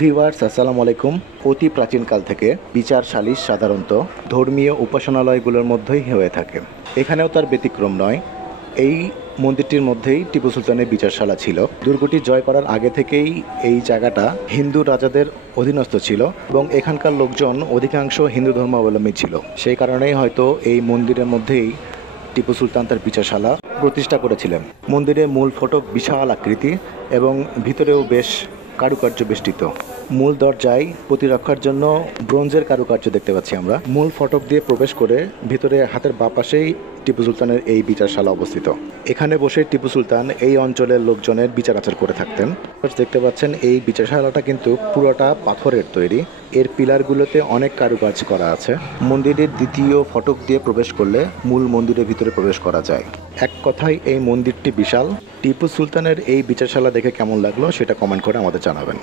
Viewers আসসালামু আলাইকুম। অতি প্রাচীনকাল থেকে বিচার সালিশ সাধারণত ধর্মীয় উপাসনালয়গুলোর মধ্যেই হয়ে থাকে। এখানেও তার ব্যতিক্রম নয়। এই মন্দিরটির মধ্যেই টিপু সুলতানের বিচারশালা ছিল। দুর্গটি জয় করার আগে থেকেই এই জায়গাটা হিন্দু রাজাদের অধীনস্থ ছিল এবং এখানকার লোকজন অধিকাংশ হিন্দু ধর্মাবলম্বী ছিল। সেই কারণেই হয়তো এই মন্দিরের মধ্যেই টিপু সুলতান তার বিচারশালা প্রতিষ্ঠা করেছিলেন। মন্দিরের মূল ফটক বিশাল আকৃতি এবং ভিতরেও বেশ কারুকার্য বেষ্টিত। মূল দরজায় প্রতিরক্ষার জন্য ব্রোঞ্জের কারুকার্য দেখতে পাচ্ছি আমরা। মূল ফটক দিয়ে প্রবেশ করে ভিতরে হাতের বাঁ পাশেই টিপু সুলতানের এই বিচারশালা অবস্থিত। এখানে বসে টিপু সুলতান এই অঞ্চলের লোকজনের বিচার আচার করে থাকতেন। দেখতে পাচ্ছেন এই বিচারশালাটা কিন্তু পুরোটা পাথরের তৈরি। এর পিলারগুলোতে অনেক কারুকাজ করা আছে। মন্দিরের দ্বিতীয় ফটক দিয়ে প্রবেশ করলে মূল মন্দিরের ভিতরে প্রবেশ করা যায়। এক কথায় এই মন্দিরটি বিশাল। টিপু সুলতানের এই বিচারশালা দেখে কেমন লাগলো সেটা কমেন্ট করে আমাদের জানাবেন।